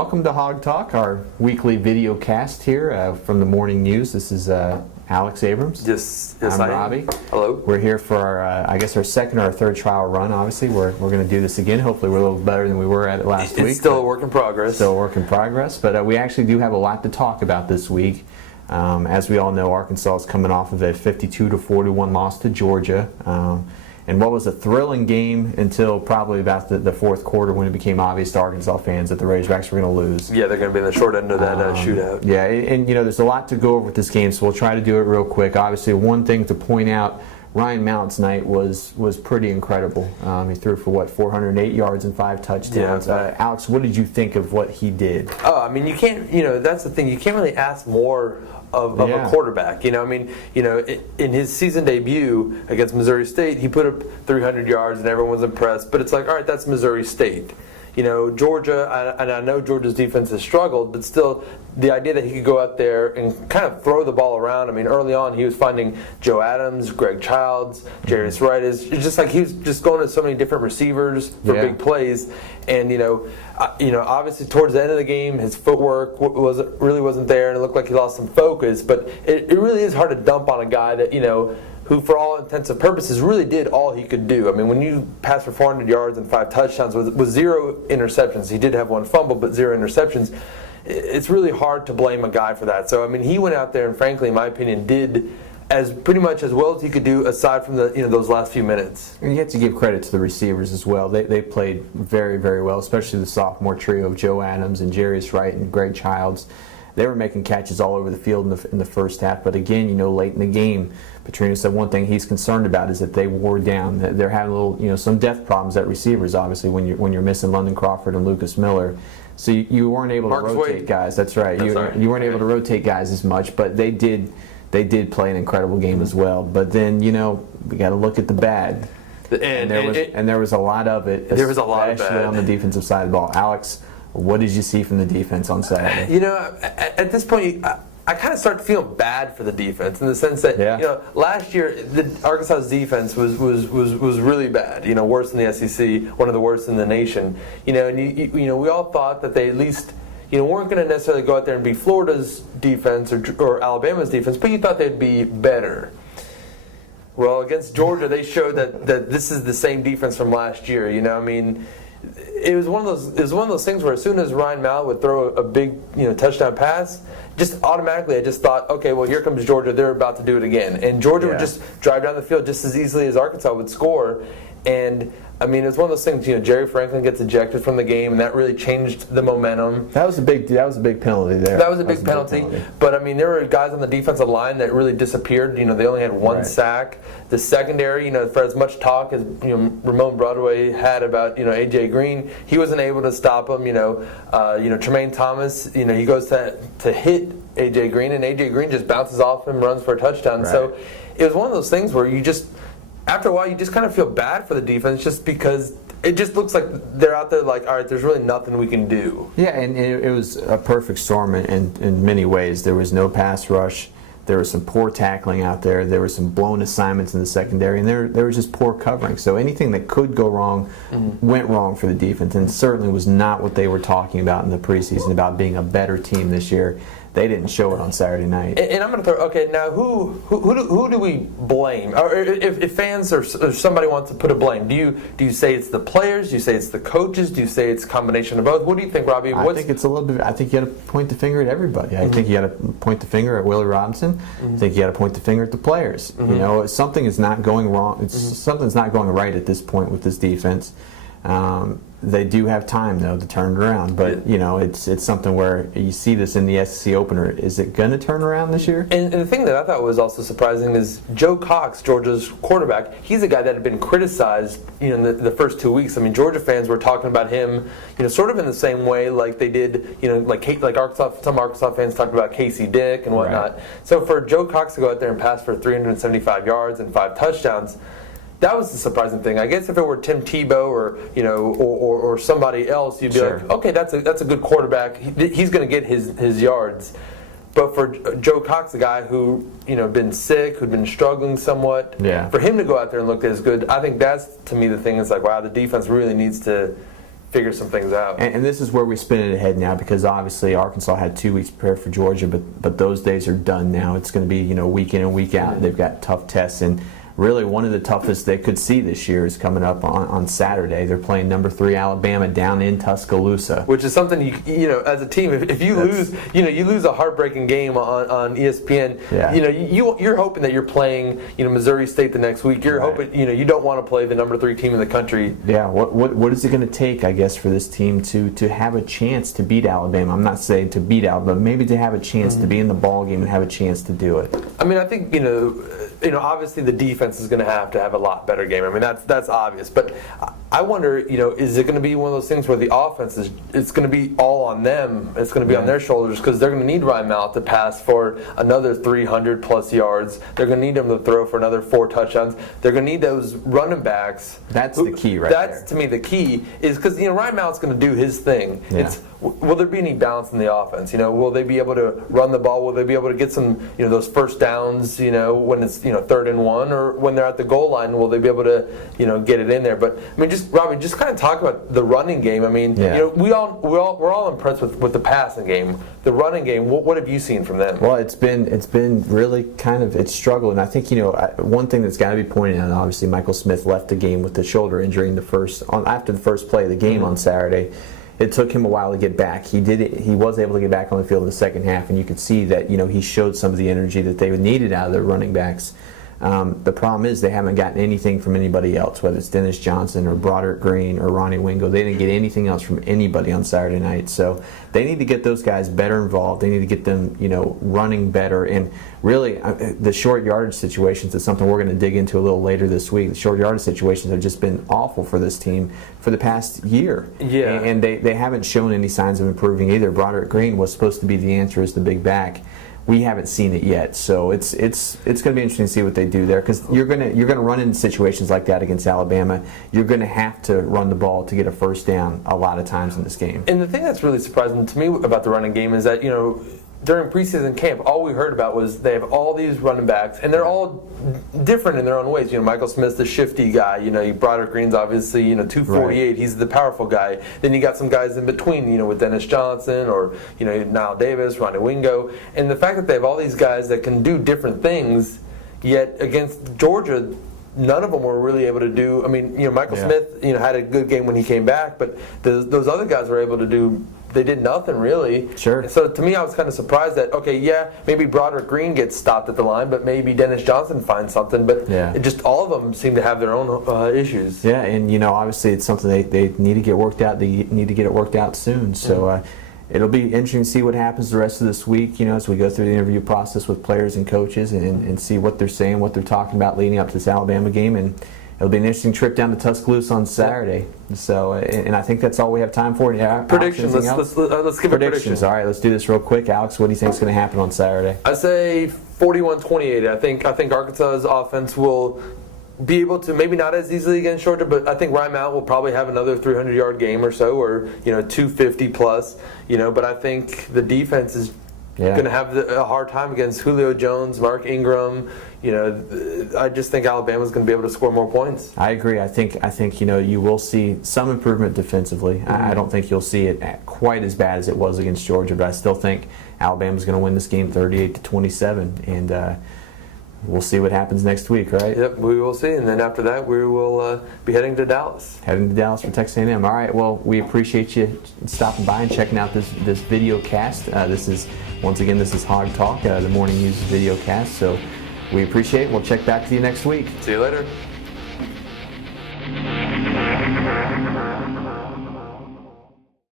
welcome to HogTalk, our weekly video cast here from the morning news. This is Alex Abrams. Yes, I'm Robbie. Hello. We're here for our second or our third trial run. Obviously, we're going to do this again. Hopefully, we're a little better than we were at it last week. It's still a work in progress. Still a work in progress, but we actually do have a lot to talk about this week. As we all know, Arkansas is coming off of a 52-41 loss to Georgia. And what was a thrilling game until probably about the fourth quarter when it became obvious to Arkansas fans that the Razorbacks were going to lose. Yeah, they're going to be in the short end of that shootout. Yeah, and there's a lot to go over with this game, so we'll try to do it real quick. Obviously, one thing to point out, Ryan Mallon's night was pretty incredible. He threw for 408 yards and 5 touchdowns. Yeah. Alex, what did you think of what he did? Oh, I mean, you can't. That's the thing. You can't really ask more of a quarterback. In his season debut against Missouri State, he put up 300 yards and everyone was impressed. But it's like, all right, that's Missouri State. Georgia, and I know Georgia's defense has struggled, but still, the idea that he could go out there and kind of throw the ball around. I mean, early on, he was finding Joe Adams, Greg Childs, Jarius Wright. It's just like he was just going to so many different receivers for big plays. And obviously, towards the end of the game, his footwork really wasn't there, and it looked like he lost some focus. But it really is hard to dump on a guy that who, for all intents and purposes, really did all he could do. I mean, when you pass for 400 yards and 5 touchdowns with 0 interceptions, he did have 1 fumble, but 0 interceptions, it's really hard to blame a guy for that. So, I mean, he went out there and, frankly, in my opinion, did pretty much as well as he could do aside from those last few minutes. And you have to give credit to the receivers as well. They played very, very well, especially the sophomore trio of Joe Adams and Jarius Wright and Greg Childs. They were making catches all over the field in the first half. But again, late in the game, Petrino said one thing he's concerned about is that they wore down. They're having a little, some depth problems at receivers, obviously, when you're missing London Crawford and Lucas Miller. So you weren't able to rotate guys. That's right. You weren't able to rotate guys as much, but they did play an incredible game as well. But then, we got to look at the bad. And there was a lot of it. There was a lot of bad. Especially on the defensive side of the ball. Alex, what did you see from the defense on Saturday? At this point, I kind of start to feel bad for the defense in the sense that last year Arkansas's defense was really bad. Worse than the SEC, one of the worst in the nation. And we all thought that they at least weren't going to necessarily go out there and be Florida's defense or Alabama's defense, but you thought they'd be better. Well, against Georgia, they showed that this is the same defense from last year. It was one of those things where as soon as Ryan Mallon would throw a big touchdown pass, just automatically I just thought, okay, well, here comes Georgia. They're about to do it again, and Georgia would just drive down the field just as easily as Arkansas would score. And I mean, it's one of those things. Jerry Franklin gets ejected from the game, and that really changed the momentum. That was a big penalty there. That was a big penalty. But I mean, there were guys on the defensive line that really disappeared. They only had 1 sack. The secondary, for as much talk as Ramon Broadway had about AJ Green, he wasn't able to stop him. Tremaine Thomas, he goes to hit AJ Green, and AJ Green just bounces off him, runs for a touchdown. Right. So it was one of those things where after a while, you just kind of feel bad for the defense just because it just looks like they're out there like, all right, there's really nothing we can do. Yeah, and it was a perfect storm in many ways. There was no pass rush. There was some poor tackling out there. There were some blown assignments in the secondary, and there was just poor covering. So anything that could go wrong went wrong for the defense, and certainly was not what they were talking about in the preseason about being a better team this year. They didn't show it on Saturday night. And I'm going to throw. Okay, now who do we blame? Or if fans or somebody wants to put a blame, do you say it's the players? Do you say it's the coaches? Do you say it's a combination of both? What do you think, Robbie? I think it's a little bit. I think you got to point the finger at everybody. I think you got to point the finger at Willie Robinson. I think you got to point the finger at the players. Something is not going wrong. Something's not going right at this point with this defense. They do have time, though, to turn it around. But, it's something where you see this in the SEC opener. Is it going to turn around this year? And the thing that I thought was also surprising is Joe Cox, Georgia's quarterback. He's a guy that had been criticized, in the first 2 weeks. I mean, Georgia fans were talking about him, sort of in the same way like they did, like Arkansas. Some Arkansas fans talked about Casey Dick and whatnot. Right. So for Joe Cox to go out there and pass for 375 yards and 5 touchdowns, that was the surprising thing. I guess if it were Tim Tebow or somebody else, you'd be like, okay, that's a good quarterback. He's going to get his yards. But for Joe Cox, a guy who been sick, who'd been struggling somewhat, for him to go out there and look as good, I think that's to me the thing. Is like, wow, the defense really needs to figure some things out. And this is where we spin it ahead now, because obviously Arkansas had 2 weeks to prepare for Georgia, but those days are done now. It's going to be week in and week out. They've got tough tests, and really one of the toughest they could see this year is coming up on Saturday. They're playing number 3 Alabama down in Tuscaloosa, which is something you know as a team. If you lose, you lose a heartbreaking game on ESPN. Yeah. You're hoping that you're playing Missouri State the next week. You're hoping you don't want to play the number 3 team in the country. Yeah. What is it going to take, I guess, for this team to have a chance to beat Alabama? I'm not saying to beat Alabama, but maybe to have a chance to be in the ball game and have a chance to do it. I mean, I think obviously the defense is going to have a lot better game. I mean, that's obvious. But I wonder, is it going to be one of those things where the offense it's going to be all on them? It's going to be on their shoulders, because they're going to need Ryan Mallett to pass for another 300 plus yards. They're going to need him to throw for another 4 touchdowns. They're going to need those running backs. That's the key, right there. That's to me the key, is because Ryan Mallett's going to do his thing. Yeah. Will there be any balance in the offense? Will they be able to run the ball? Will they be able to get some, those first downs, when it's, 3rd and 1, or when they're at the goal line, will they be able to, get it in there? But I mean, Robbie, just kind of talk about the running game. I mean, we're all impressed with the passing game. The running game, what have you seen from them? Well, it's been really it's struggled, and I think one thing that's got to be pointed out. Obviously, Michael Smith left the game with the shoulder injury after the first play of the game on Saturday. It took him a while to get back. He did it. He was able to get back on the field in the second half, and you could see that he showed some of the energy that they needed out of their running backs. The problem is they haven't gotten anything from anybody else, whether it's Dennis Johnson or Broderick Green or Ronnie Wingo. They didn't get anything else from anybody on Saturday night. So they need to get those guys better involved. They need to get them, running better. And really, the short yardage situations is something we're going to dig into a little later this week. The short yardage situations have just been awful for this team for the past year. Yeah. And they haven't shown any signs of improving either. Broderick Green was supposed to be the answer as the big back. We haven't seen it yet, so it's going to be interesting to see what they do there, because you're going to run into situations like that against Alabama. You're going to have to run the ball to get a first down a lot of times in this game. And the thing that's really surprising to me about the running game is that during preseason camp, all we heard about was they have all these running backs, and they're all different in their own ways. Michael Smith's the shifty guy. Broderick Green's obviously 248. Right. He's the powerful guy. Then you got some guys in between. With Dennis Johnson or Niall Davis, Ronnie Wingo, and the fact that they have all these guys that can do different things, yet against Georgia, none of them were really able to do. I mean, Michael Smith, had a good game when he came back, but those other guys were able to do. They did nothing really. Sure. So to me, I was kind of surprised that maybe Broderick Green gets stopped at the line, but maybe Dennis Johnson finds something. But it just all of them seem to have their own issues. Yeah, and obviously it's something they need to get worked out. They need to get it worked out soon. So it'll be interesting to see what happens the rest of this week. As we go through the interview process with players and coaches and see what they're saying, what they're talking about leading up to this Alabama game, and it'll be an interesting trip down to Tuscaloosa on Saturday. So, and I think that's all we have time for. Yeah, predictions. Let's give predictions. All right, let's do this real quick. Alex, what do you think is going to happen on Saturday? I say 41-28. I think Arkansas's offense will be able to, maybe not as easily against Georgia, but I think Ryan Mallett will probably have another 300-yard game or so, or 250 plus. But I think the defense is going to have a hard time against Julio Jones, Mark Ingram. I just think Alabama's going to be able to score more points. I agree. I think you will see some improvement defensively. Mm-hmm. I don't think you'll see it quite as bad as it was against Georgia, but I still think Alabama's going to win this game 38-27, and we'll see what happens next week, right? Yep, we will see, and then after that, we will be heading to Dallas. Heading to Dallas for Texas A&M. All right. Well, we appreciate you stopping by and checking out this video cast. This is HogTalk, the morning news video cast. So we appreciate it. We'll check back to you next week. See you later.